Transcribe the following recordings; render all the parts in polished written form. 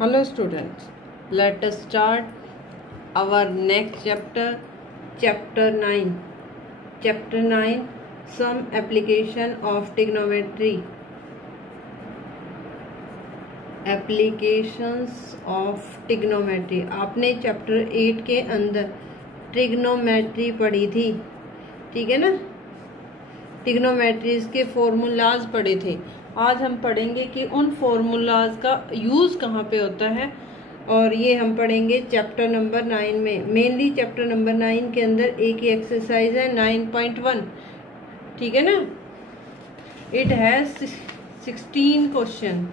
Hello students, let us start our next chapter, chapter 9. Chapter 9, some application of trigonometry. Applications of trigonometry. आपने chapter 8 के अंदर trigonometry पढ़ी थी, ठीक है ना। ट्रिग्नोमेट्रीज के फॉर्मूलाज पढ़े थे। आज हम पढ़ेंगे कि उन फॉर्मूलाज का यूज़ कहाँ पे होता है, और ये हम पढ़ेंगे चैप्टर नंबर 9 में। मेनली चैप्टर नंबर 9 के अंदर एक ही एक्सरसाइज है 9.1, ठीक है ना। इट हैज 16 क्वेश्चन,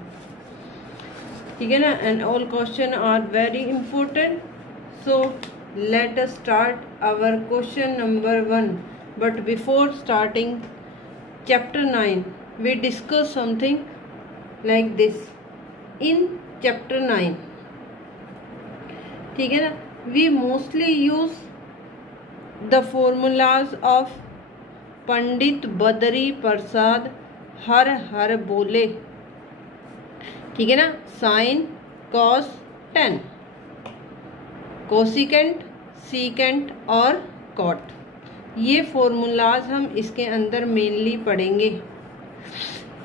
ठीक है ना, and all question are very important. So let us start our question number 1. But before starting chapter 9, we discuss something like this. In chapter 9, ठीक है ना, we mostly use the formulas of पंडित बद्री प्रसाद हर हर बोले, ठीक है ना। Sine, cos, tan, cosecant, secant और कॉट, ये फॉर्मूलाज हम इसके अंदर मेनली पढ़ेंगे,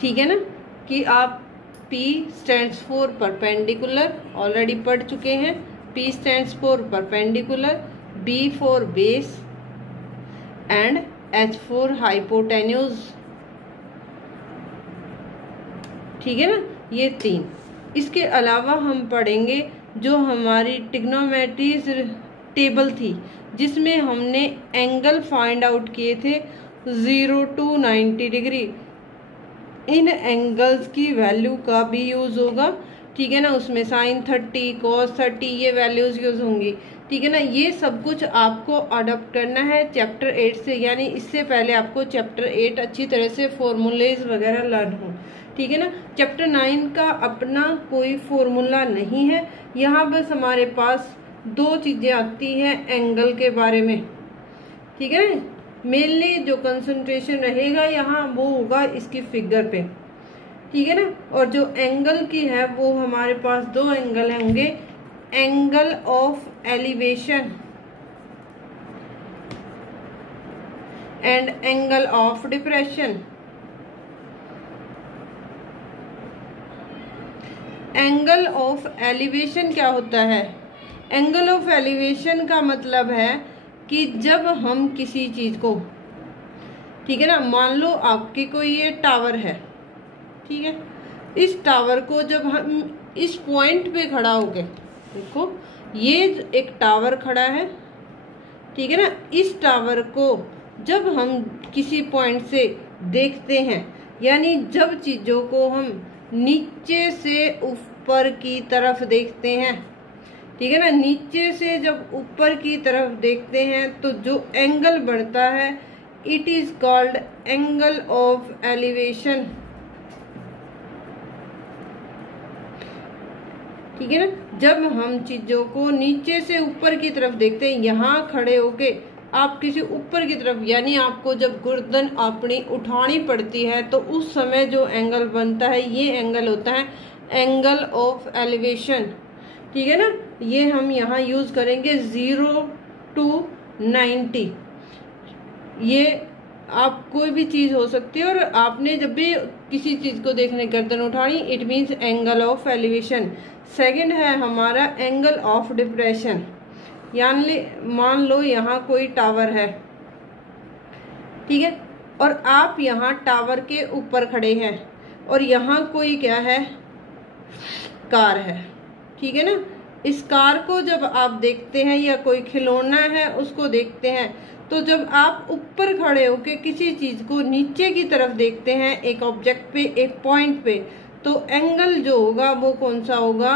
ठीक है ना। कि आप P stands for perpendicular already पढ़ चुके हैं, P stands for perpendicular, B for base and H for hypotenuse, ठीक है ना। ये तीन। इसके अलावा हम पढ़ेंगे जो हमारी ट्रिग्नोमेट्रीज टेबल थी, जिसमें हमने एंगल फाइंड आउट किए थे 0 to 90 डिग्री। इन एंगल्स की वैल्यू का भी यूज होगा, ठीक है ना। उसमें साइन 30, कॉस 30, ये वैल्यूज यूज होंगी, ठीक है ना। ये सब कुछ आपको अडॉप्ट करना है चैप्टर 8 से, यानी इससे पहले आपको चैप्टर 8 अच्छी तरह से फॉर्मूलेज वगैरह लर्न हो, ठीक है ना। चैप्टर 9 का अपना कोई फॉर्मूला नहीं है, यहाँ बस हमारे पास दो चीजें आती हैं एंगल के बारे में, ठीक है। मेनली जो कंसंट्रेशन रहेगा यहाँ वो होगा इसकी फिगर पे, ठीक है ना। और जो एंगल की है वो हमारे पास दो एंगल होंगे, angle of elevation and angle of depression. Angle of elevation क्या होता है? एंगल ऑफ एलिवेशन का मतलब है कि जब हम किसी चीज को, ठीक है ना, मान लो आपके कोई ये टावर है, ठीक है। इस टावर को जब हम इस पॉइंट पे खड़ा हो गए, देखो ये एक टावर खड़ा है, ठीक है ना। इस टावर को जब हम किसी पॉइंट से देखते हैं, यानी जब चीजों को हम नीचे से ऊपर की तरफ देखते हैं, ठीक है ना, नीचे से जब ऊपर की तरफ देखते हैं तो जो एंगल बढ़ता है it is called angle of elevation, ठीक है ना। जब हम चीजों को नीचे से ऊपर की तरफ देखते हैं, यहाँ खड़े होके आप किसी ऊपर की तरफ, यानी आपको जब गर्दन अपनी उठानी पड़ती है तो उस समय जो एंगल बनता है ये एंगल होता है एंगल ऑफ एलिवेशन, ठीक है ना। ये हम यहाँ यूज करेंगे 0 to 90। ये आप कोई भी चीज हो सकती है, और आपने जब भी किसी चीज को देखने गर्दन उठानी, it means angle of elevation. Second है हमारा एंगल ऑफ डिप्रेशन, यानी मान लो यहाँ कोई टावर है, ठीक है, और आप यहाँ टावर के ऊपर खड़े हैं, और यहाँ कोई क्या है, कार है, ठीक है ना। इस कार को जब आप देखते हैं, या कोई खिलौना है उसको देखते हैं, तो जब आप ऊपर खड़े होके किसी चीज को नीचे की तरफ देखते हैं, एक ऑब्जेक्ट पे, एक पॉइंट पे, तो एंगल जो होगा वो कौन सा होगा,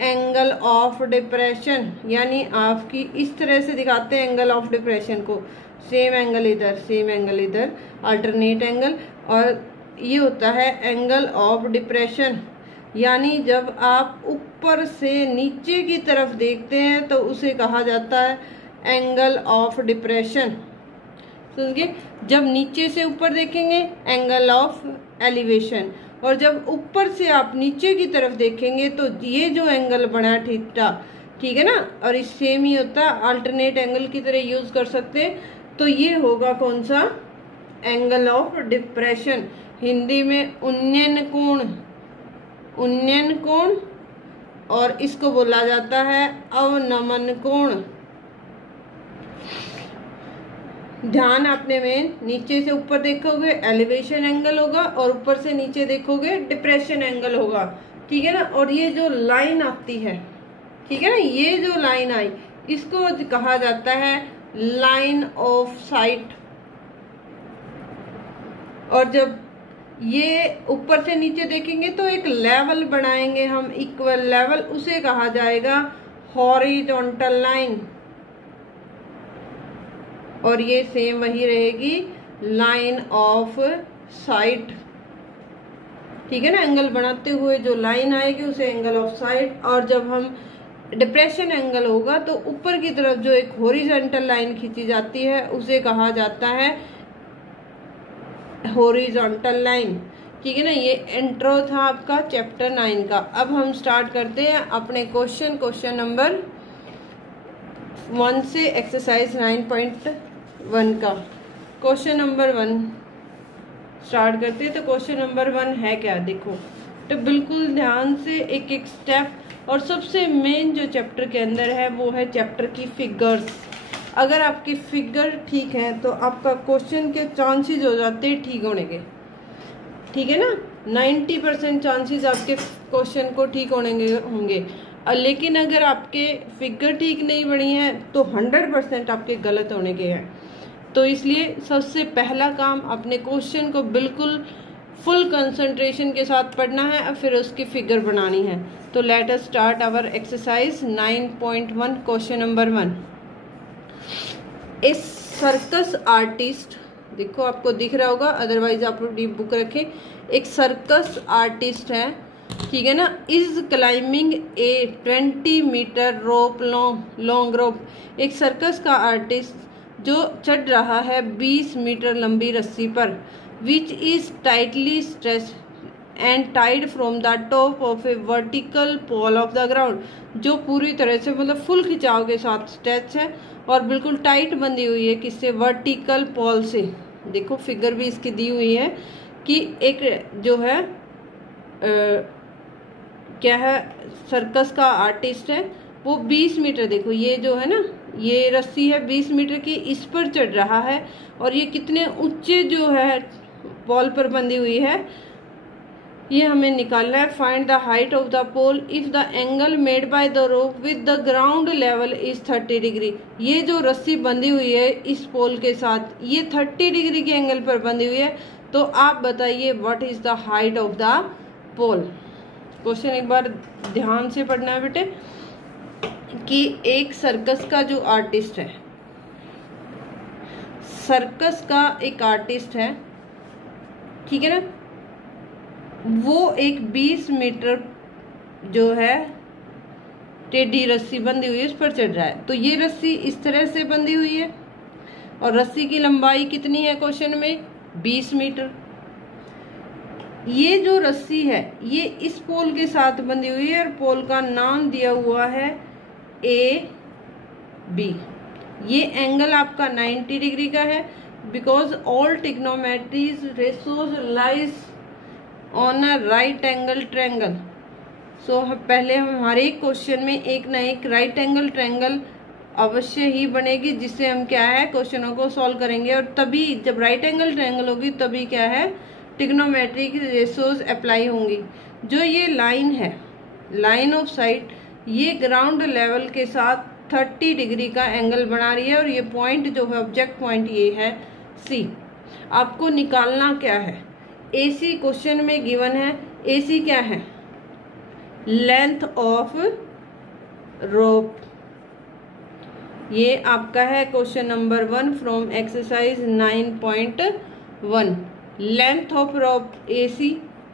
एंगल ऑफ डिप्रेशन। यानी आपकी इस तरह से दिखाते हैं एंगल ऑफ डिप्रेशन को, सेम एंगल इधर, सेम एंगल इधर, अल्टरनेट एंगल, और ये होता है एंगल ऑफ डिप्रेशन। यानी जब आप ऊपर से नीचे की तरफ देखते हैं तो उसे कहा जाता है एंगल ऑफ डिप्रेशन। समझिए, जब नीचे से ऊपर देखेंगे एंगल ऑफ एलिवेशन, और जब ऊपर से आप नीचे की तरफ देखेंगे तो ये जो एंगल बना थीटा, ठीक है ना, और इस सेम ही होता है, अल्टरनेट एंगल की तरह यूज कर सकते हैं। तो ये होगा कौन सा, एंगल ऑफ डिप्रेशन, हिंदी में उन्नयन कोण, उन्नयन कोण, और इसको बोला जाता है अवनमन कोण। ध्यान आपने में नीचे से ऊपर देखोगे एलिवेशन एंगल होगा और ऊपर से नीचे देखोगे डिप्रेशन एंगल होगा, ठीक है ना। और ये जो लाइन आती है, ठीक है ना, ये जो लाइन आई इसको कहा जाता है लाइन ऑफ साइट। और जब ये ऊपर से नीचे देखेंगे तो एक लेवल बनाएंगे हम, इक्वल लेवल, उसे कहा जाएगा हॉरिजॉन्टल लाइन। और ये सेम वही रहेगी लाइन ऑफ साइट, ठीक है ना। एंगल बनाते हुए जो लाइन आएगी उसे एंगल ऑफ साइट। और जब हम डिप्रेशन एंगल होगा तो ऊपर की तरफ जो एक हॉरिजॉन्टल लाइन खींची जाती है उसे कहा जाता है हॉरिजॉन्टल लाइन, ठीक है ना। ये इंट्रो था आपका चैप्टर 9 का। अब हम स्टार्ट करते हैं अपने क्वेश्चन नंबर 1 से एक्सरसाइज 9.1 का। क्वेश्चन नंबर 1 स्टार्ट करते हैं। तो क्वेश्चन नंबर 1 है क्या, देखो तो बिल्कुल ध्यान से एक एक स्टेप। और सबसे मेन जो चैप्टर के अंदर है वो है चैप्टर की फिगर्स। अगर आपकी फिगर ठीक है तो आपका क्वेश्चन के चांसेस हो जाते हैं ठीक होने के, ठीक है ना। 90% चांसेस आपके क्वेश्चन को ठीक होंगे। लेकिन अगर आपके फिगर ठीक नहीं बनी है तो 100% आपके गलत होने के हैं। तो इसलिए सबसे पहला काम अपने क्वेश्चन को बिल्कुल फुल कंसंट्रेशन के साथ पढ़ना है और फिर उसकी फिगर बनानी है। तो let us start our exercise 9.1 question number 1। इस सर्कस आर्टिस्ट, देखो आपको दिख रहा होगा, अदरवाइज आप लोग डीप बुक रखें। एक सर्कस आर्टिस्ट है, ठीक है ना, is climbing a 20 metre rope long rope. एक सर्कस का आर्टिस्ट जो चढ़ रहा है 20 मीटर लंबी रस्सी पर, which is tightly stretched and tied from the top of a vertical pole of the ground, जो पूरी तरह से मतलब फुल खिंचाव के साथ स्ट्रेच है और बिल्कुल टाइट बंधी हुई है, किससे, वर्टिकल पोल से। देखो फिगर भी इसकी दी हुई है कि एक जो है क्या है, सर्कस का आर्टिस्ट है, वो 20 मीटर, देखो ये जो है ना, ये रस्सी है 20 मीटर की, इस पर चढ़ रहा है। और ये कितने ऊंचे जो है पोल पर बंधी हुई है ये हमें निकालना है। Find the height of the pole if the angle made by the rope with the ground level is 30 degree. ये जो रस्सी बंधी हुई है इस पोल के साथ ये 30 डिग्री के एंगल पर बंधी हुई है। तो आप बताइए what is the height of the pole. Question एक बार ध्यान से पढ़ना है बेटे कि एक सर्कस का जो आर्टिस्ट है, सर्कस का एक आर्टिस्ट है, ठीक है ना, वो एक 20 मीटर जो है टेढ़ी रस्सी बंधी हुई है उस पर चढ़ रहा है। तो ये रस्सी इस तरह से बंधी हुई है और रस्सी की लंबाई कितनी है क्वेश्चन में, 20 मीटर। ये जो रस्सी है ये इस पोल के साथ बंधी हुई है और पोल का नाम दिया हुआ है AB। ये एंगल आपका 90 डिग्री का है because all trigonometries ratios lies on a right angle triangle. So पहले हम हमारे क्वेश्चन में एक ना एक राइट एंगल ट्रायंगल अवश्य ही बनेगी जिससे हम क्या है क्वेश्चनों को सॉल्व करेंगे। और तभी जब राइट एंगल ट्रायंगल होगी तभी क्या है ट्रिग्नोमेट्रिक रेशोज अप्लाई होंगी। जो ये लाइन है, लाइन ऑफ साइट, ये ग्राउंड लेवल के साथ 30 डिग्री का एंगल बना रही है और ये पॉइंट जो है ऑब्जेक्ट पॉइंट ये है C। आपको निकालना क्या है, AC क्वेश्चन में गिवन है। AC क्या है, लेंथ ऑफ रोप। ये आपका है question number 1 from exercise 9.1। Length of rope AC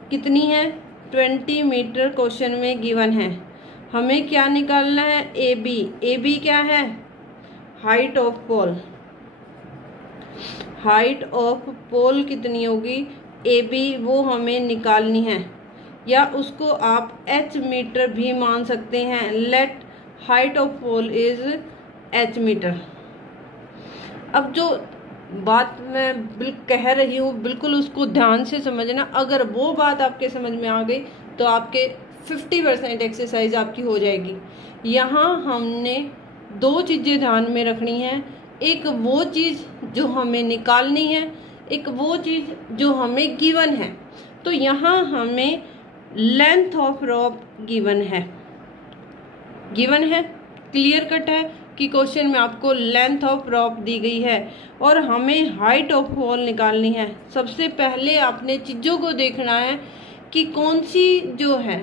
कितनी है, 20 मीटर क्वेश्चन में गिवन है। हमें क्या निकालना है, AB। AB क्या है, height of pole. Height of pole कितनी होगी, ए बी वो हमें निकालनी है, या उसको आप एच मीटर भी मान सकते हैं। Let height of pole is H metre. अब जो बात मैं कह रही हूँ बिल्कुल उसको ध्यान से समझना। अगर वो बात आपके समझ में आ गई तो आपके 50% एक्सरसाइज आपकी हो जाएगी। यहाँ हमने दो चीज़ें ध्यान में रखनी है, एक वो चीज़ जो हमें निकालनी है, एक वो चीज़ जो हमें गिवन है। तो यहाँ हमें लेंथ ऑफ रॉप गिवन है, क्लियर कट है कि क्वेश्चन में आपको लेंथ ऑफ रॉप दी गई है और हमें हाइट ऑफ पोल निकालनी है। सबसे पहले आपने चीज़ों को देखना है कि कौन सी जो है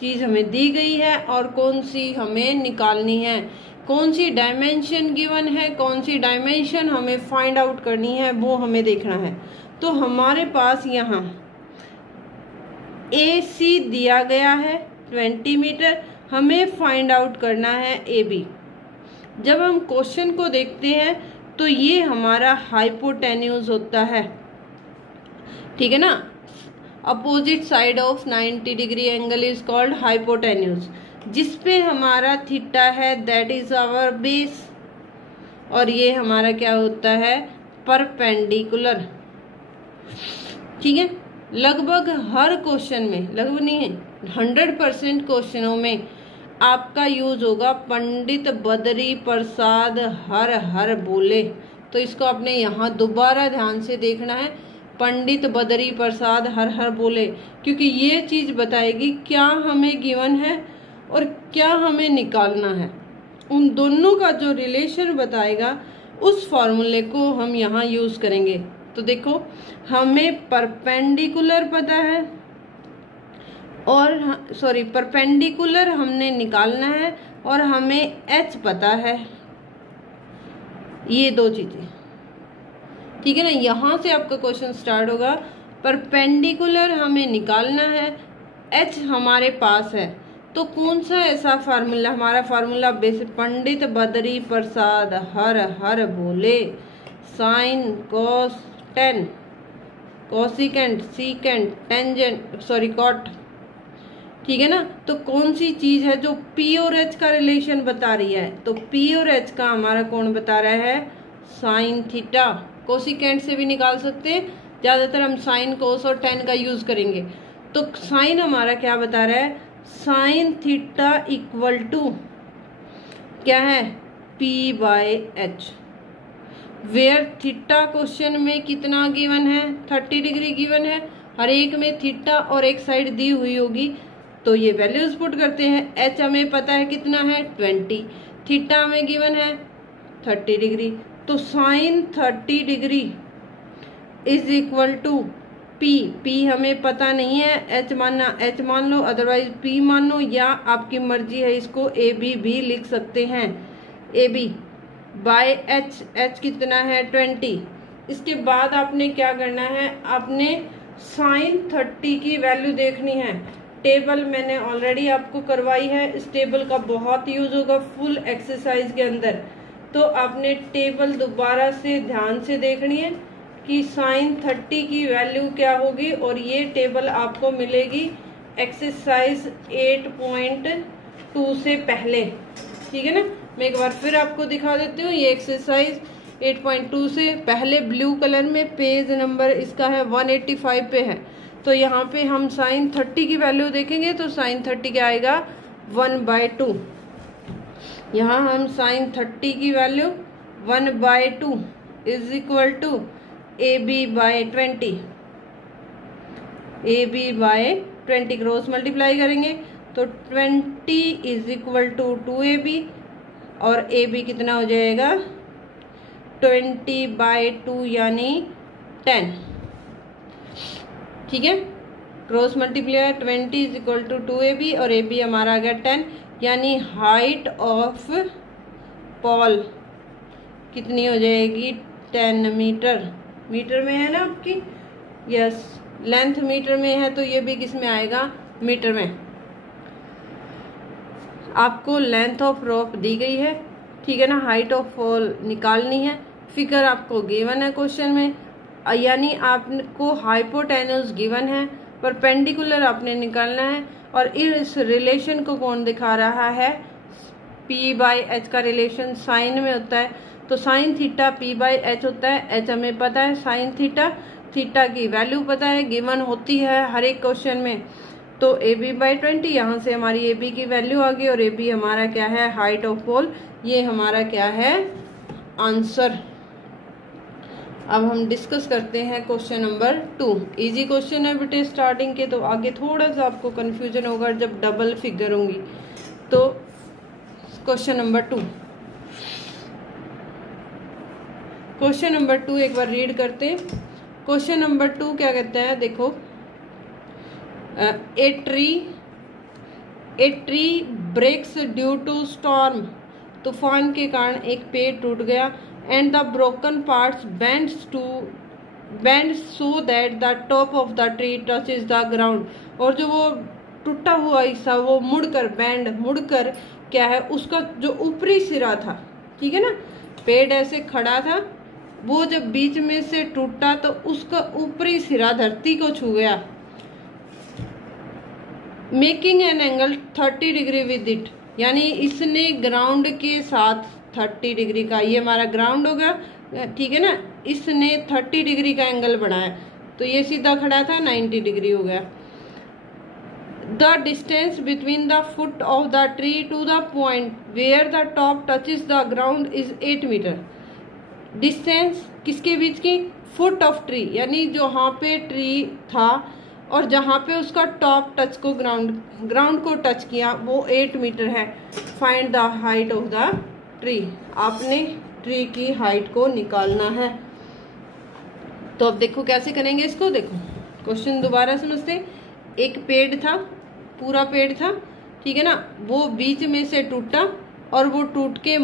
चीज़ हमें दी गई है और कौन सी हमें निकालनी है, कौन सी डायमेंशन गिवन है, कौन सी डायमेंशन हमें फाइंड आउट करनी है, वो हमें देखना है। तो हमारे पास यहाँ ए सी दिया गया है 20 मीटर, हमें फाइंड आउट करना है ए बी। जब हम क्वेश्चन को देखते हैं तो ये हमारा हाइपोटेन्यूज होता है, ठीक है ना। Opposite side of 90 degree angle is called hypotenuse. जिसपे हमारा थीटा है दैट इज आवर बेस, और ये हमारा क्या होता है, परपेंडिकुलर। ठीक है, लगभग हर क्वेश्चन में, लगभग नहीं है 100% क्वेश्चनों में आपका यूज होगा पंडित बद्री प्रसाद हर हर बोले। तो इसको आपने यहाँ दोबारा ध्यान से देखना है, पंडित बद्री प्रसाद हर हर बोले, क्योंकि ये चीज बताएगी क्या हमें गिवन है और क्या हमें निकालना है। उन दोनों का जो रिलेशन बताएगा उस फॉर्मूले को हम यहाँ यूज करेंगे। तो देखो, हमें परपेंडिकुलर पता है और परपेंडिकुलर हमने निकालना है और हमें एच पता है, ये दो चीजें, ठीक है ना। यहां से आपका क्वेश्चन स्टार्ट होगा, परपेंडिकुलर हमें निकालना है, एच हमारे पास है। तो कौन सा ऐसा फार्मूला, हमारा फार्मूला बेस पंडित बद्री प्रसाद हर हर बोले sine cos tan cosecant secant tangent cot, ठीक है ना। तो कौन सी चीज है जो पी और एच का रिलेशन बता रही है, तो पी और एच का हमारा कौन बता रहा है, साइन थीटा। कोसिकेंट से भी निकाल सकते हैं, ज्यादातर हम साइन कोस और टेन का यूज करेंगे। तो साइन हमारा क्या बता रहा है, साइन थीटा इक्वल टू क्या है, P by H. Where theta question में कितना गिवन है, 30 डिग्री गिवन है, हर एक में थीटा और एक साइड दी हुई होगी, तो ये वैल्यूज पुट करते हैं। एच हमें पता है कितना है 20, थीटा हमें गिवन है 30 डिग्री, तो sine 30 degree is equal to P. P हमें पता नहीं है, एच मानना एच मान लो, अदरवाइज पी मान लो, या आपकी मर्जी है, इसको ए बी भी लिख सकते हैं, A B by H. H कितना है 20। इसके बाद आपने क्या करना है, आपने साइन 30 की वैल्यू देखनी है। टेबल मैंने ऑलरेडी आपको करवाई है, इस टेबल का बहुत यूज होगा फुल एक्सरसाइज के अंदर। तो आपने टेबल दोबारा से ध्यान से देखनी है कि साइन 30 की वैल्यू क्या होगी, और ये टेबल आपको मिलेगी एक्सरसाइज 8.2 से पहले, ठीक है ना। मैं एक बार फिर आपको दिखा देती हूँ, ये एक्सरसाइज 8.2 से पहले ब्लू कलर में पेज नंबर इसका है 185 पे है। तो यहाँ पे हम साइन 30 की वैल्यू देखेंगे, तो साइन 30 क्या आएगा 1/2। यहाँ हम साइन 30 की value 1/2 is equal to A B by 20, A B by 20 cross multiply करेंगे तो 20 इज इक्वल टू 2ab, और ए बी कितना हो जाएगा 20/2 यानी 10, ठीक है। Cross multiply 20 is equal to 2ab और ए बी हमारा आ गया 10, यानी हाइट ऑफ पॉल कितनी हो जाएगी 10 मीटर। मीटर में है ना आपकी, यस, लेंथ मीटर में है, तो ये भी किस में आएगा, मीटर में। आपको लेंथ ऑफ रॉप दी गई है, ठीक है ना, हाइट ऑफ पॉल निकालनी है, फिगर आपको गिवन है क्वेश्चन में, यानी आपको हाइपोटेन्यूज गिवन है, परपेंडिकुलर आपने निकालना है। और इस रिलेशन को कौन दिखा रहा है? P/H का रिलेशन साइन में होता है, तो साइन थीटा P/H होता है। H हमें पता है साइन थीटा, थीटा की वैल्यू पता है, गिवन होती है हर एक क्वेश्चन में। तो AB/20, यहाँ से हमारी AB की वैल्यू आ गई और AB हमारा क्या है? हाइट ऑफ पोल। ये हमारा क्या है? आंसर। अब हम डिस्कस करते हैं क्वेश्चन नंबर 2। इजी क्वेश्चन है बेटे स्टार्टिंग के, तो आगे थोड़ा सा आपको कंफ्यूजन होगा जब डबल फिगर होंगी। तो क्वेश्चन नंबर 2, क्वेश्चन नंबर 2 एक बार रीड करते हैं। क्वेश्चन नंबर 2 क्या कहता है? देखो, a tree breaks due to storm, तूफान के कारण एक पेड़ टूट गया। And the broken parts bend so that the top of the tree touches the ground, और जो वो टूटा हुआ हिस्सा वो मुड़कर क्या है? उसका जो ऊपरी सिरा था, ठीक है ना, पेड़ ऐसे खड़ा था, वो जब बीच में से टूटा तो उसका ऊपरी सिरा धरती को छू गया, making an angle 30 degree with it, यानी इसने ग्राउंड के साथ 30 डिग्री का, ये हमारा ग्राउंड होगा, ठीक है ना, इसने 30 डिग्री का एंगल बनाया, तो ये सीधा खड़ा था, 90 डिग्री हो गया। The distance between the foot of the tree to the point where the top touches the ground is 8 metre. Distance किसके बीच की? फुट ऑफ ट्री, यानी जहाँ पे ट्री था और जहाँ पे उसका टॉप टच को ग्राउंड को टच किया वो 8 मीटर है। Find the height of the tree, आपने ट्री की हाइट को निकालना है। तो अब देखो कैसे करेंगे इसको। देखो क्वेश्चन दोबारा समझते। एक पेड़ था, पूरा पेड़ था, ठीक है ना, वो बीच में से टूटा और वो टूट के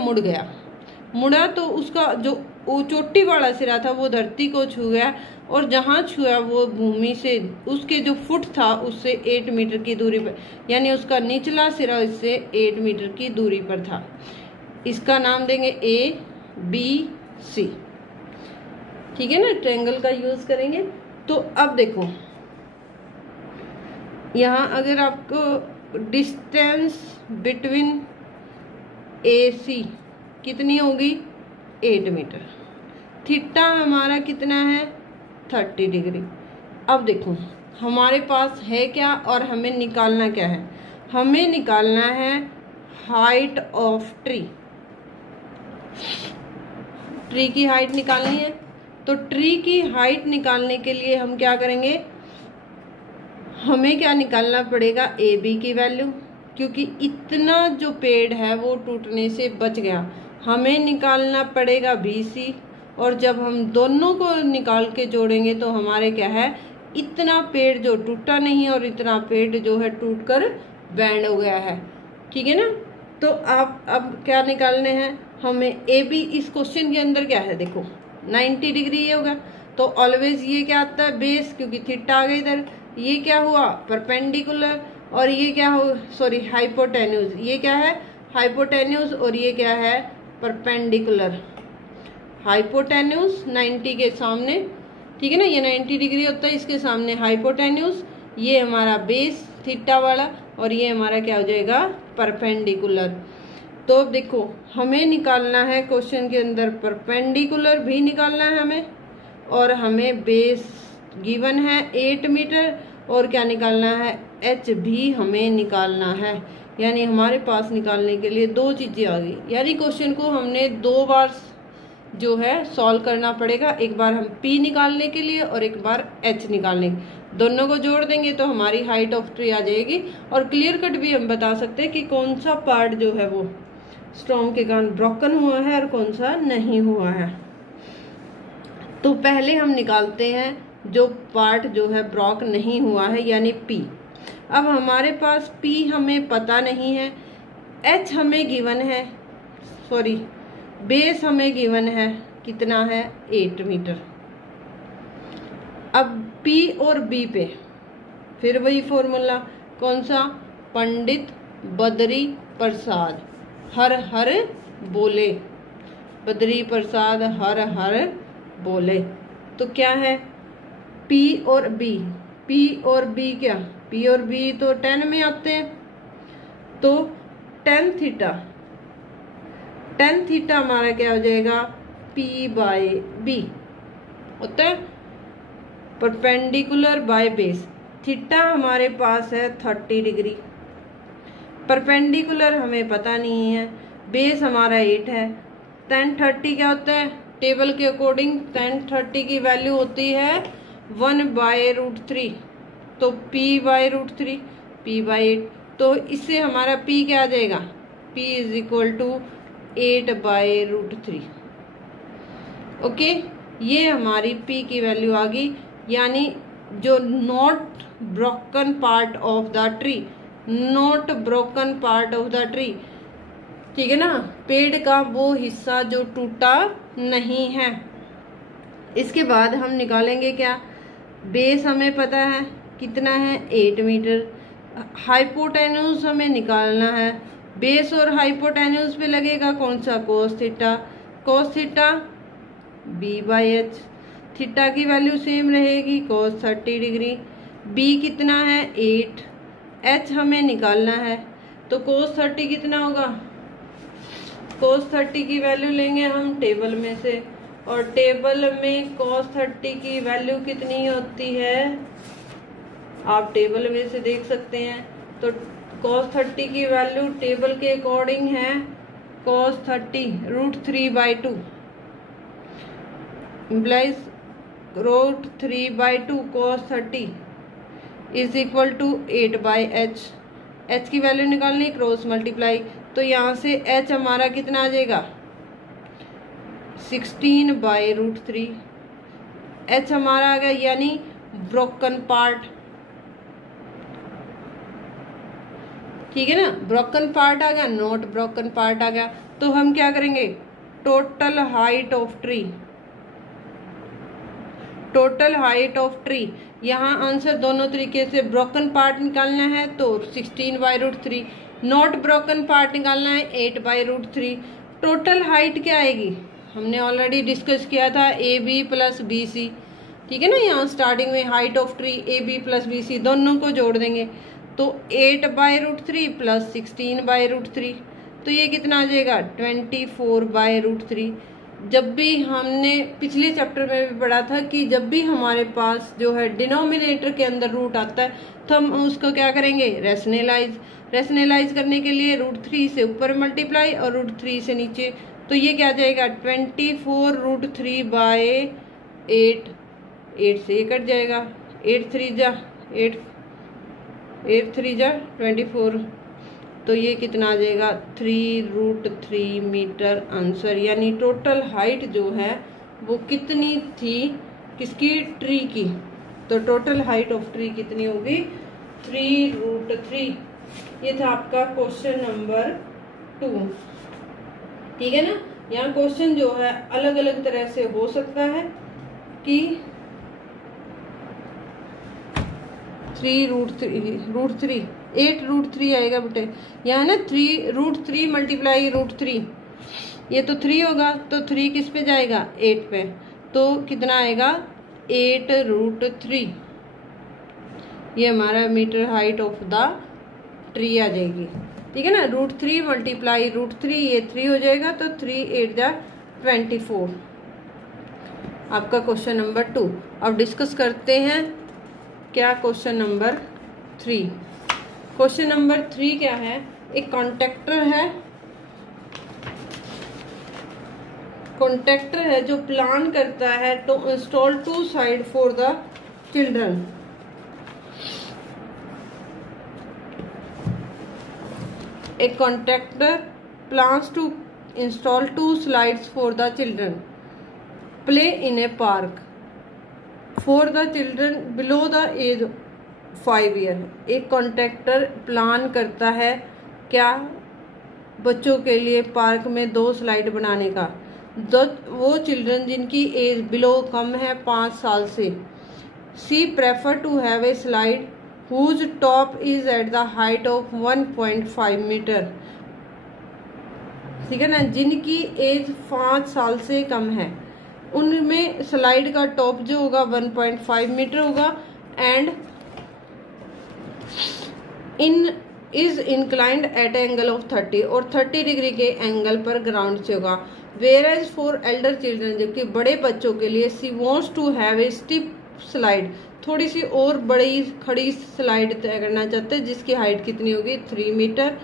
मुड़ा तो उसका जो चोटी वाला सिरा था वो धरती को छू गया, और जहाँ छुआ वो भूमि से, उसके जो फुट था उससे 8 मीटर की दूरी पर, यानी उसका निचला सिरा इससे 8 मीटर की दूरी पर था। इसका नाम देंगे ABC, ठीक है ना, ट्रायंगल का यूज करेंगे। तो अब देखो यहाँ अगर आपको डिस्टेंस बिटवीन AC कितनी होगी? 8 मीटर। थीटा हमारा कितना है? 30 डिग्री। अब देखो हमारे पास है क्या और हमें निकालना क्या है? हमें निकालना है हाइट ऑफ ट्री। ट्री की हाइट निकालनी है, तो ट्री की हाइट निकालने के लिए हम क्या करेंगे? हमें क्या निकालना पड़ेगा? AB की वैल्यू, क्योंकि इतना जो पेड़ है वो टूटने से बच गया। हमें निकालना पड़ेगा BC, और जब हम दोनों को निकाल के जोड़ेंगे तो हमारे क्या है? इतना पेड़ जो टूटा नहीं और इतना पेड़ जो है टूटकर बैंड हो गया है, ठीक है ना। तो आप अब क्या निकालने हैं हमें? AB इस क्वेश्चन के अंदर क्या है? देखो 90 डिग्री ये होगा, तो ऑलवेज ये क्या आता है? बेस, क्योंकि थीटा आ गई इधर। ये क्या हुआ? परपेंडिकुलर। और ये क्या हो? Sorry, hypotenuse. ये क्या है? हाइपोटेन्यूज। और ये क्या है? परपेंडिकुलर। हाइपोटेन्यूज 90 के सामने, ठीक है ना, ये 90 डिग्री होता है, इसके सामने हाइपोटेन्यूज। ये हमारा बेस थीटा वाला, और ये हमारा क्या हो जाएगा? परपेंडिकुलर। तो अब देखो हमें निकालना है क्वेश्चन के अंदर परपेंडिकुलर भी निकालना है हमें, और हमें बेस गिवन है 8 मीटर, और क्या निकालना है? H भी हमें निकालना है। यानी हमारे पास निकालने के लिए 2 चीजें आ गई, यानी क्वेश्चन को हमने 2 बार जो है सॉल्व करना पड़ेगा। एक बार हम P निकालने के लिए और एक बार H निकालने, दोनों को जोड़ देंगे तो हमारी हाइट ऑफ ट्री आ जाएगी। और क्लियर कट भी हम बता सकते हैं कि कौन सा पार्ट जो है वो स्टॉर्म के कारण ब्रोकन हुआ है और कौन सा नहीं हुआ है। तो पहले हम निकालते हैं जो पार्ट जो है ब्रोक नहीं हुआ है, यानी P। अब हमारे पास P हमें पता नहीं है, H हमें गिवन है, सॉरी बेस हमें गिवन है, कितना है? 8 मीटर। अब P और B पे फिर वही फॉर्मूला, कौन सा? पंडित बद्री प्रसाद हर हर बोले, बद्री प्रसाद हर हर बोले, तो क्या है P और B, P और B क्या, P और B तो tan में आते हैं, तो tan थीटा हमारा क्या हो जाएगा P/B होता है परपेंडिकुलर बाय बेस। थीटा हमारे पास है 30 डिग्री, परपेंडिकुलर हमें पता नहीं है, बेस हमारा 8 है। tan 30 क्या होता है, टेबल के अकॉर्डिंग tan 30 की वैल्यू होती है 1/√3, तो P/√3, P/8, तो इससे हमारा P क्या आ जाएगा, P = 8/√3। ओके, ये हमारी P की वैल्यू आ गई, यानी जो not broken part of the tree, not broken part of the tree, ठीक है ना, पेड़ का वो हिस्सा जो टूटा नहीं है। इसके बाद हम निकालेंगे क्या, बेस हमें पता है कितना है 8 मीटर, हाइपोटेन्यूज हमें निकालना है, बेस और हाइपोटेन्यूज पे लगेगा कौन सा, cos थीटा B/h, थीटा की वैल्यू सेम रहेगी cos 30 डिग्री, B कितना है 8, H हमें निकालना है, तो cos 30 कितना होगा, cos 30 की वैल्यू लेंगे हम टेबल में से, और टेबल में cos 30 की वैल्यू कितनी होती है, आप टेबल में से देख सकते हैं। तो cos 30 की वैल्यू टेबल के अकॉर्डिंग है cos 30 √3/2 implies √3/2 cos 30 = 8/h। h की वैल्यू निकालनी, क्रॉस मल्टीप्लाई, तो यहाँ से h हमारा कितना आ जाएगा 16/√3, h हमारा आ गया, यानी ब्रोकन पार्ट, ठीक है ना, ब्रोकन पार्ट आ गया, नॉट ब्रोकन पार्ट आ गया। तो हम क्या करेंगे, टोटल हाइट ऑफ ट्री, यहाँ आंसर दोनों तरीके से, ब्रोकन पार्ट निकालना है तो 16/√3, नॉट ब्रोकन पार्ट निकालना है 8/√3। टोटल हाइट क्या आएगी, हमने ऑलरेडी डिस्कस किया था AB + BC, ठीक है ना, यहाँ स्टार्टिंग में height of tree AB + BC दोनों को जोड़ देंगे, तो 8/√3 + 16/√3, तो ये कितना आ जाएगा 24/√3। जब भी हमने पिछले चैप्टर में भी पढ़ा था कि जब भी हमारे पास जो है डिनोमिनेटर के अंदर रूट आता है तो हम उसको क्या करेंगे, रैशनलाइज करने के लिए √3 से ऊपर मल्टीप्लाई और √3 से नीचे, तो ये क्या आ जाएगा 24√3/8, 8 से ये कट जाएगा, 8 3 जा 24, तो ये कितना आ जाएगा 3√3 मीटर आंसर। यानी टोटल हाइट जो है वो कितनी थी, किसकी, ट्री की, तो टोटल हाइट ऑफ ट्री कितनी होगी 3√3। ये था आपका क्वेश्चन नंबर 2, ठीक है ना। यहाँ क्वेश्चन जो है अलग अलग तरह से हो सकता है कि 3√3 8√3 आएगा बेटे, यहाँ ना 3√3 × √3, ये तो 3 होगा, तो 3 किस पे जाएगा 8 पे, तो कितना आएगा 8√3, ये हमारा metre height of the tree आ जाएगी, ठीक है ना। √3 × √3, ये 3 हो जाएगा, तो 3 8 जा 24, आपका क्वेश्चन नंबर 2। अब डिस्कस करते हैं क्या क्वेश्चन नंबर 3। क्वेश्चन नंबर 3 क्या है, एक कॉन्ट्रैक्टर है जो प्लान करता है to install 2 side for the children. एक contractor plans to install 2 slides for the children play in a park for the children below the age 5 year। एक contractor plan करता है क्या, बच्चों के लिए पार्क में 2 स्लाइड बनाने का, वो चिल्ड्रन जिनकी एज बिलो कम है 5 साल से। She prefer to have a slide whose top is at the height of 1.5 metre, ठीक है ना, जिनकी एज 5 साल से कम है उनमें स्लाइड का टॉप जो होगा 1.5 मीटर होगा and is inclined at angle of 30 और 30 डिग्री के एंगल पर ग्राउंड से होगा। Whereas for elder children, जबकि बड़े बच्चों के लिए she wants to have a steep slide, थोड़ी सी और बड़ी खड़ी स्लाइड तय करना चाहते हैं जिसकी हाइट कितनी होगी 3 metre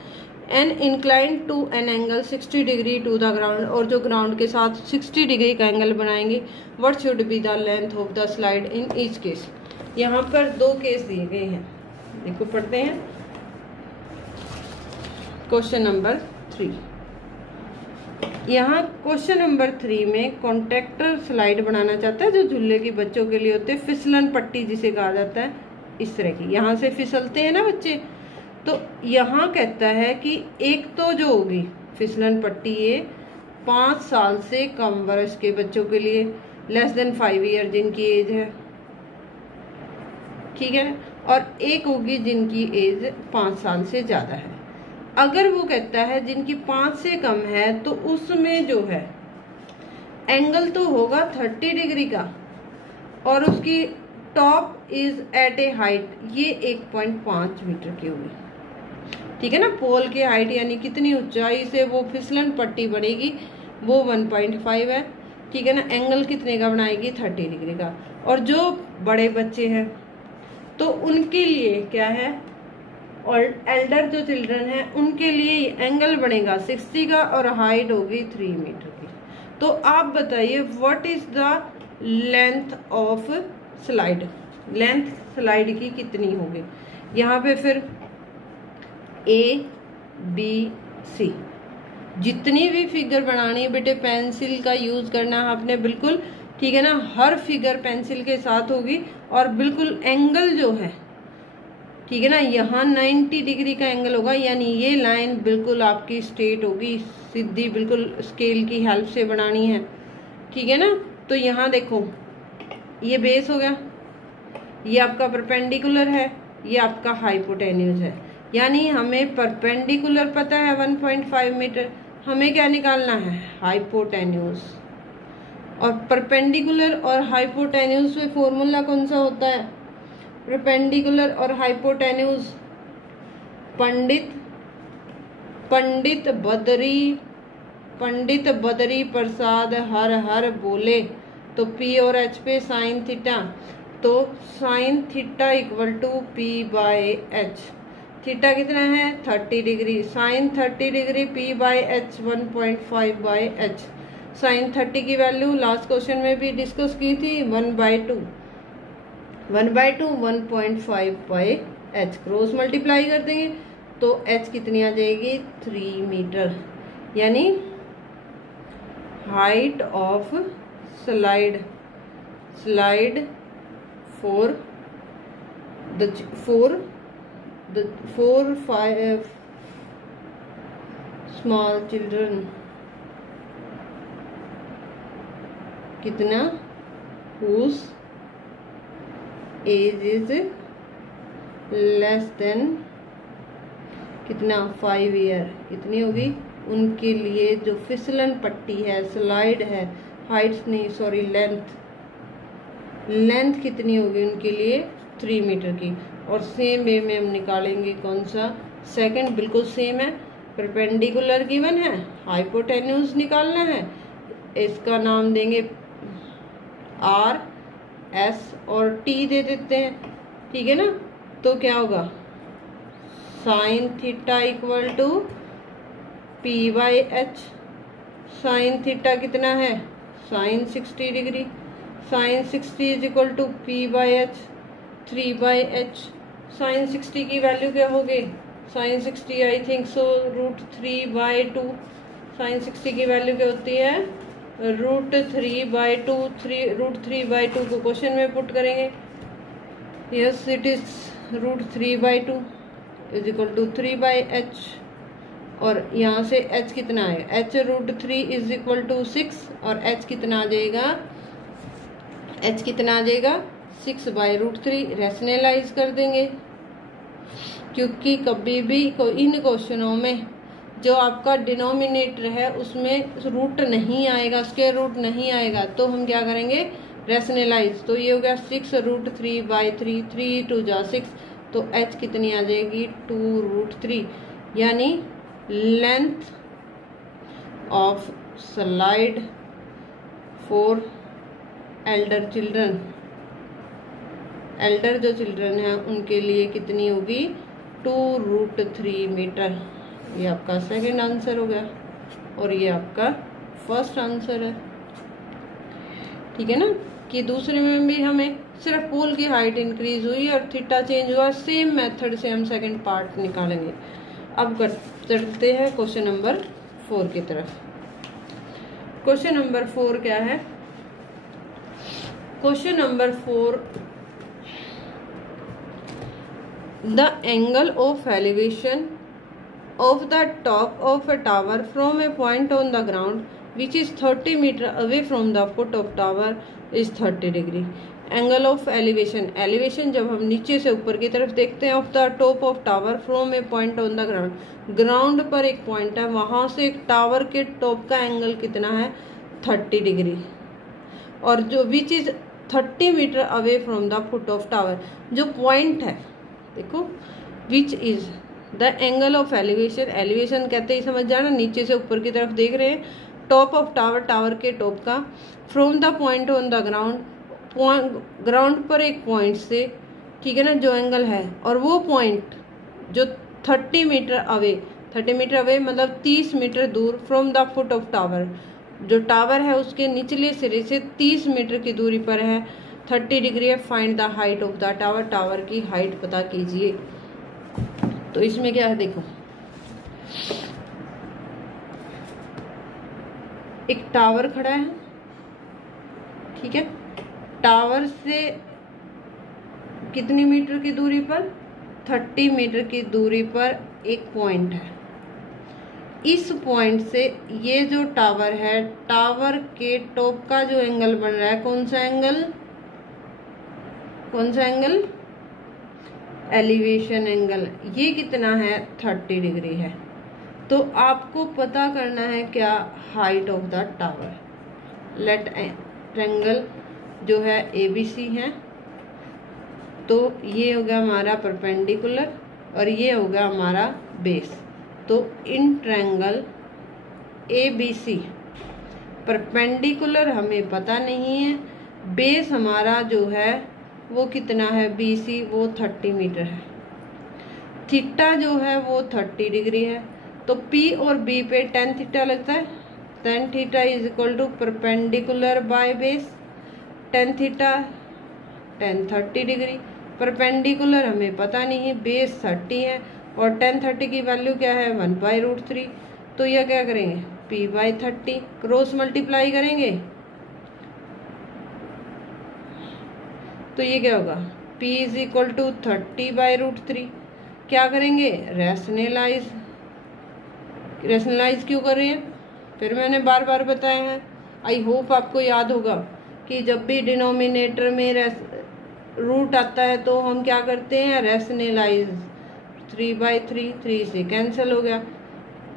and inclined to an angle 60 degree to the ground, और जो ग्राउंड के साथ 60 डिग्री का एंगल बनाएंगे। What should be the length of the slide in each case. यहाँ पर 2 केस दिए गए हैं, देखो पढ़ते हैं। क्वेश्चन नंबर 3, यहाँ क्वेश्चन नंबर 3 में कॉन्ट्रैक्टर स्लाइड बनाना चाहता है जो झूले की बच्चों के लिए होते हैं, फिसलन पट्टी जिसे कहा जाता है, इस तरह की। यहाँ से फिसलते हैं ना बच्चे, तो यहाँ कहता है कि एक तो जो होगी फिसलन पट्टी ये 5 साल से कम वर्ष के बच्चों के लिए, लेस देन 5 ईयर जिनकी एज है, ठीक है, और एक होगी जिनकी एज 5 साल से ज्यादा है। अगर वो कहता है जिनकी 5 से कम है तो उसमें जो है एंगल तो होगा 30 डिग्री का और उसकी top is at a height, ये 1.5 मीटर की होगी, ठीक है ना। पोल की हाइट यानी कितनी ऊंचाई से वो फिसलन पट्टी बनेगी वो 1.5 है, ठीक है ना। एंगल कितने का बनाएगी 30 डिग्री का। और जो बड़े बच्चे हैं तो उनके लिए क्या है, और एल्डर जो चिल्ड्रन है उनके लिए एंगल बनेगा 60 का और हाइट होगी 3 मीटर की। तो आप बताइए what is the length of slide, length slide की कितनी होगी। यहाँ पे फिर A, B, C जितनी भी फिगर बनानी है बेटे पेंसिल का यूज करना है आपने बिल्कुल, ठीक है ना। हर फिगर पेंसिल के साथ होगी और बिल्कुल एंगल जो है, ठीक है ना, यहाँ 90 डिग्री का एंगल होगा, यानी ये लाइन बिल्कुल आपकी स्ट्रेट होगी, सीधी, बिल्कुल स्केल की हेल्प से बनानी है, ठीक है ना। तो यहाँ देखो ये बेस हो गया, ये आपका परपेंडिकुलर है, ये आपका हाइपोटेन्यूज है, यानी हमें परपेंडिकुलर पता है 1.5 मीटर, हमें क्या निकालना है हाइपोटेन्यूज। और परपेंडिकुलर और हाइपोटेन्यूज में फॉर्मूला कौन सा होता है, परपेंडिकुलर और हाइपोटेन्यूज पंडित बदरी प्रसाद हर हर बोले, तो P और H पे साइन थीटा, तो sine theta equal to P/H, theta कितना है 30 degree, sign 30 degree P/H 1.5/H। Sign 30 की वैल्यू लास्ट क्वेश्चन में भी डिस्कस की थी 1/2 1.5/H, क्रॉस मल्टीप्लाई कर देंगे तो H कितनी आ जाएगी 3 मीटर, यानी height of slide for the 4-5 small children कितना, whose age is less than कितना 5 ईयर, इतनी होगी उनके लिए जो फिसलन पट्टी है, स्लाइड है, हाइट नहीं सॉरी लेंथ कितनी होगी उनके लिए 3 मीटर की। और सेम वे में हम निकालेंगे कौन सा, सेकंड बिल्कुल सेम है, परपेंडिकुलर गिवन है, हाइपोटेन्यूज निकालना है, इसका नाम देंगे R, S और T दे देते हैं, ठीक है ना। तो क्या होगा sine theta equal to P/H, sine theta कितना है sine 60 degree, sine 60 is equal to P/H 3/H। Sine 60 की वैल्यू क्या होगी, sine 60 I think so √3/2, sine 60 की वैल्यू क्या होती है √3/2, √3/2 को क्वेश्चन में पुट करेंगे, yes it is √3/2 is equal to 3/H। और यहाँ से H कितना है, H √3 इज इक्वल टू 6 और H कितना आ जाएगा, H कितना आ जाएगा 6/√3, रैशनलाइज कर देंगे, क्योंकि कभी भी इन क्वेश्चनों में जो आपका डिनोमिनेटर है उसमें रूट नहीं आएगा, स्क्वायर रूट नहीं आएगा, तो हम क्या करेंगे, रैशनलाइज। तो ये हो गया 6√3/3, 3 2 जा 6, तो h कितनी आ जाएगी 2√3, यानी length of slide for elder children, Elder जो चिल्ड्रन है उनके लिए कितनी होगी 2√3 मीटर। ये आपका सेकंड आंसर हो गया और ये आपका फर्स्ट आंसर है। ठीक है ना, कि दूसरे में भी हमें सिर्फ पोल की हाइट इंक्रीज हुई और थीटा चेंज हुआ, सेम मेथड से हम सेकंड पार्ट निकालेंगे। अब चलते हैं क्वेश्चन नंबर 4 की तरफ। क्वेश्चन नंबर 4 क्या है, question number 4, the angle of elevation of the top of a tower from a point on the ground which is 30 meter away from the foot of tower is 30 degree. Angle of elevation, elevation जब हम नीचे से ऊपर की तरफ देखते हैं, of the top of tower from A point on the ground, ground पर एक पॉइंट है, वहां से एक टावर के टॉप का एंगल कितना है 30 डिग्री, और जो which is 30 metre away from the foot of tower, जो पॉइंट है देखो, which is the angle of elevation, elevation कहते ही समझ जाना, नीचे से ऊपर की तरफ देख रहे हैं, टॉप ऑफ टावर, टावर के टॉप का, from the point on the ground, ground पर एक पॉइंट से, ठीक है ना, जो एंगल है, और वो पॉइंट जो 30 मीटर अवे, 30 मीटर अवे मतलब 30 मीटर दूर, from the foot of tower, जो टावर है उसके निचले सिरे से 30 मीटर की दूरी पर है, 30 डिग्री है। Find the height of the tower, tower की हाइट पता कीजिए। तो इसमें क्या है देखो, एक टावर खड़ा है, ठीक है, टावर से कितनी मीटर की दूरी पर, 30 मीटर की दूरी पर एक पॉइंट है। इस पॉइंट से ये जो टावर है, टावर के टॉप का जो एंगल बन रहा है, कौन सा एंगल, कौन सा एंगल, एलिवेशन एंगल, ये कितना है 30 डिग्री है। तो आपको पता करना है क्या, height of the tower. Let triangle जो है ABC है, तो ये होगा हमारा परपेंडिकुलर और ये होगा हमारा बेस। तो इन ट्रायंगल ABC परपेंडिकुलर हमें पता नहीं है, बेस हमारा जो है वो कितना है BC, वो 30 मीटर है, थीटा जो है वो 30 डिग्री है, तो P और B पे tan थीटा लगता है, tan theta is equal to perpendicular by base, tan theta tan 30 degree, perpendicular हमें पता नहीं है, बेस 30 है और tan 30 की वैल्यू क्या है 1/√3, तो यह क्या करेंगे P/30 क्रॉस मल्टीप्लाई करेंगे, तो ये क्या होगा P इज इक्वल टू 30/√3। क्या करेंगे, रैशनलाइज, रैशनलाइज क्यों कर रहे हैं, फिर मैंने बार बार बताया है, आई होप आपको याद होगा कि जब भी डिनोमिनेटर में रूट आता है तो हम क्या करते हैं, रैशनलाइज, 3/3, 3 से कैंसिल हो गया,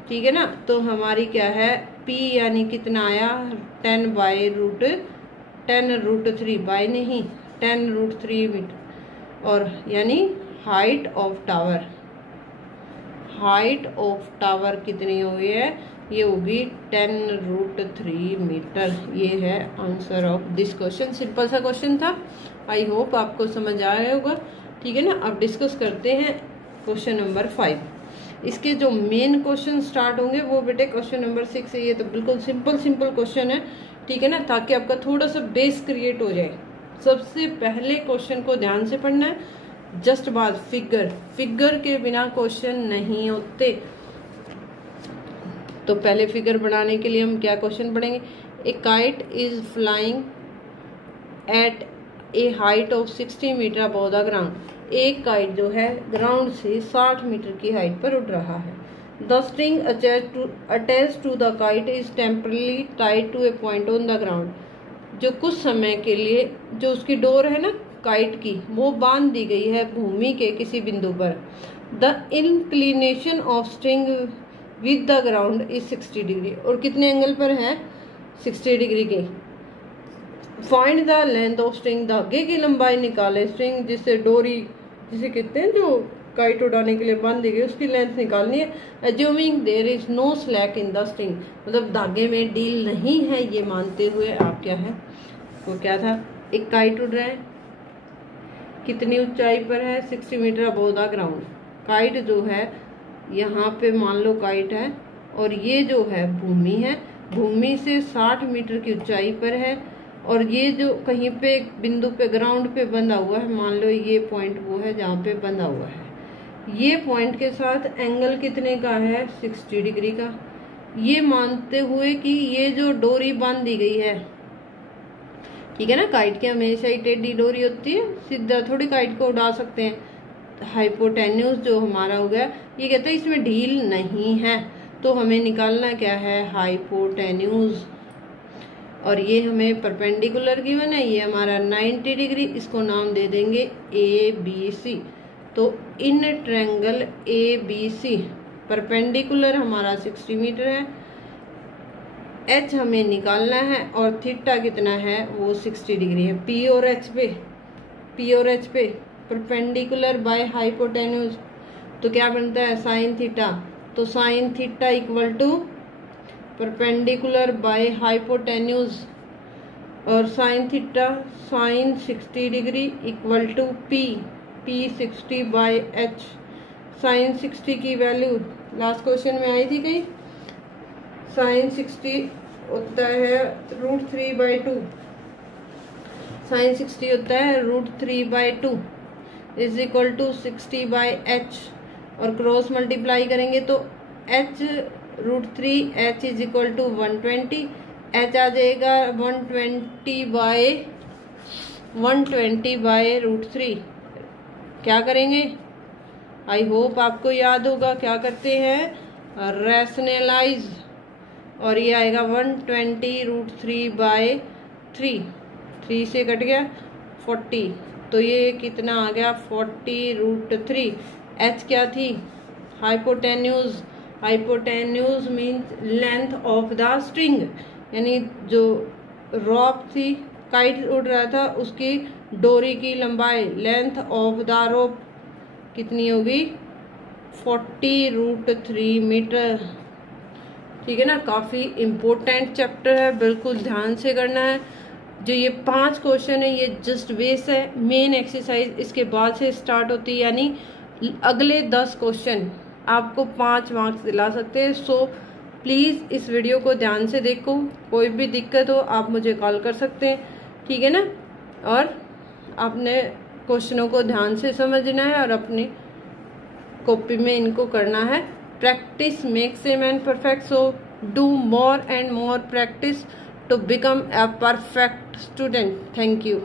ठीक है ना। तो हमारी क्या है P यानी कितना आया 10/√3 बाय नहीं 10√3 मीटर, और यानी height of tower, height of tower कितनी हुई है, ये होगी 10√3 मीटर। ये है answer of this question. Simple सा क्वेश्चन था, आई होप आपको समझ आया होगा, ठीक है ना। अब डिस्कस करते हैं क्वेश्चन नंबर 5। इसके जो मेन क्वेश्चन स्टार्ट होंगे वो बेटे क्वेश्चन नंबर 6 है। ये तो बिल्कुल सिंपल क्वेश्चन है, ठीक है ना, ताकि आपका थोड़ा सा बेस क्रिएट हो जाए। सबसे पहले क्वेश्चन को ध्यान से पढ़ना है, जस्ट बाद फिगर, फिगर के बिना क्वेश्चन नहीं होते। तो पहले फिगर बनाने के लिए हम क्या क्वेश्चन पढ़ेंगे, a kite is flying at a height of 60 metre above the ground. एक काइट जो है ग्राउंड से 60 मीटर की हाइट पर उड़ रहा है। The string attach to the kite is temporarily tied to a point on the ground. जो कुछ समय के लिए जो उसकी डोर है ना काइट की, वो बांध दी गई है भूमि के किसी बिंदु पर। The inclination of string with the ground is 60 degree, और कितने एंगल पर है, 60 डिग्री के। Find the length of string, धागे की लंबाई निकाले। स्ट्रिंग जिसे डोरी जिसे कहते हैं जो काइट उड़ाने के लिए बांध दी गई, उसकी लेंथ निकालनी है। Assuming there is no slack in the string, मतलब धागे में ढील नहीं है ये मानते हुए आप क्या है, वो क्या था, एक काइट उड़ रहा है, कितनी ऊंचाई पर है, 60 metre above the ground. Kite जो है यहाँ पे मान लो काइट है, और ये जो है भूमि है, भूमि से 60 मीटर की ऊंचाई पर है, और ये जो कहीं पे बिंदु पे ग्राउंड पे बंधा हुआ है, मान लो ये पॉइंट वो है जहाँ पे बंधा हुआ है, ये पॉइंट के साथ एंगल कितने का है, 60 डिग्री का। ये मानते हुए कि ये जो डोरी बांध दी गई है, ठीक है ना, काइट की हमेशा ही टेढ़ी डोरी होती है, सीधा थोड़ी काइट को उड़ा सकते हैं। हाइपोटेन्यूज जो हमारा हो गया, ये कहते हैं इसमें ढील नहीं है, तो हमें निकालना क्या है, हाइपोटेन्यूज। और ये हमें परपेंडिकुलर गिवन है, ये हमारा 90 डिग्री, इसको नाम दे देंगे ABC। तो इन ट्रायंगल ABC परपेंडिकुलर हमारा 60 मीटर है, H हमें निकालना है, और थीटा कितना है, वो 60 डिग्री है। P और H पे परपेंडिकुलर बाय हाइपोटेन्यूज, तो क्या बनता है, साइन थीटा। तो sine theta equal to perpendicular by hypotenuse, और sine theta sine 60 degree equal to P 60 by H। Sine 60 की वैल्यू लास्ट क्वेश्चन में आई थी कहीं, साइन 60 होता है √3/2, साइन 60 होता है √3/2 is equal to 60 by H, और क्रॉस मल्टीप्लाई करेंगे तो H √3, H is equal to 120, H आ जाएगा 120 बाय √3। क्या करेंगे, आई होप आपको याद होगा, क्या करते हैं, रैशनलाइज, और ये आएगा 120 √3/3, 3 से कट गया 40, तो ये कितना आ गया, 40 √3। H क्या थी, hypotenuse, hypotenuse means length of the string, यानी जो रॉप थी, काइट उड़ रहा था, उसकी डोरी की लंबाई, लेंथ ऑफ द रोप कितनी होगी, 40 √3 मीटर। ठीक है ना, काफ़ी इम्पोर्टेंट चैप्टर है, बिल्कुल ध्यान से करना है। जो ये 5 क्वेश्चन है ये जस्ट बेस है, मेन एक्सरसाइज इसके बाद से स्टार्ट होती है, यानी अगले 10 क्वेश्चन आपको 5 मार्क्स दिला सकते हैं। सो प्लीज़ इस वीडियो को ध्यान से देखो, कोई भी दिक्कत हो आप मुझे कॉल कर सकते हैं, ठीक है ना। और आपने क्वेश्चनों को ध्यान से समझना है और अपनी कॉपी में इनको करना है। Practice makes a man perfect, so do more and more practice to become a perfect student. Thank you.